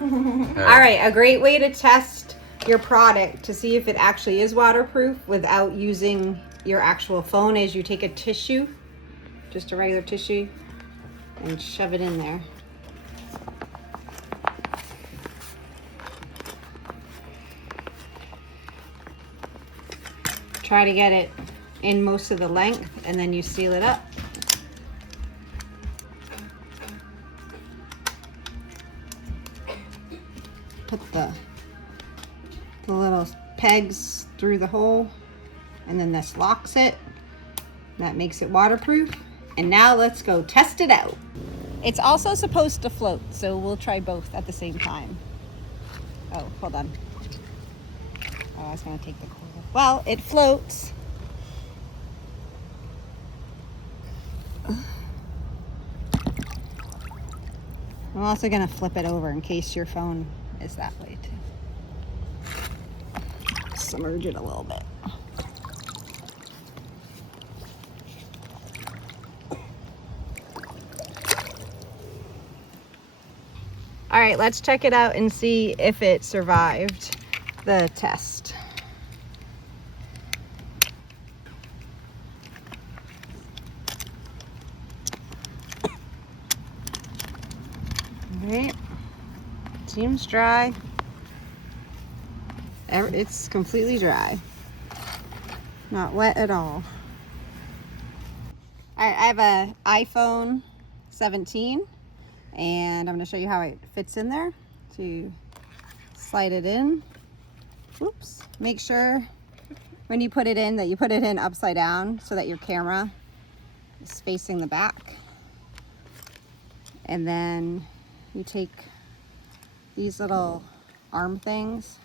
All right, a great way to test your product to see if it actually is waterproof without using your actual phone is you take a tissue, just a regular tissue, and shove it in there. Try to get it in most of the length, and then you seal it up. Put the little pegs through the hole, and then this locks it. That makes it waterproof. And now let's go test it out. It's also supposed to float, so we'll try both at the same time. Oh, hold on. Oh, I was gonna take the cord. Well, it floats. I'm also gonna flip it over in case your phone is that way too. Submerge it a little bit. All right, let's check it out and see if it survived the test. All right, seems dry. It's completely dry. Not wet at all. All right, I have an iPhone 17. And I'm going to show you how it fits in there. So you slide it in. Oops. Make sure when you put it in that you put it in upside down so that your camera is facing the back. And then you take these little arm things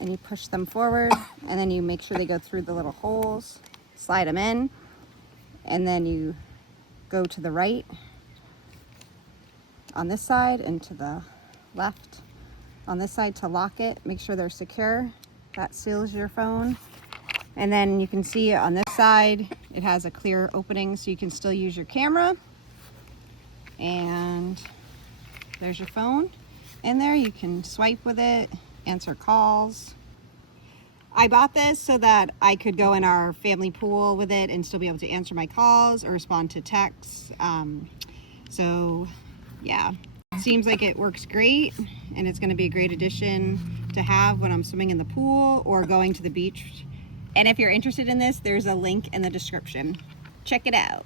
and you push them forward, and then you make sure they go through the little holes, slide them in, and then you go to the right on this side and to the left on this side to lock it. Make sure they're secure. That seals your phone. And then you can see on this side it has a clear opening so you can still use your camera. And there's your phone in there. You can swipe with it, answer calls. I bought this so that I could go in our family pool with it and still be able to answer my calls or respond to texts. So yeah, it seems like it works great, and it's going to be a great addition to have when I'm swimming in the pool or going to the beach. And if you're interested in this, there's a link in the description. Check it out.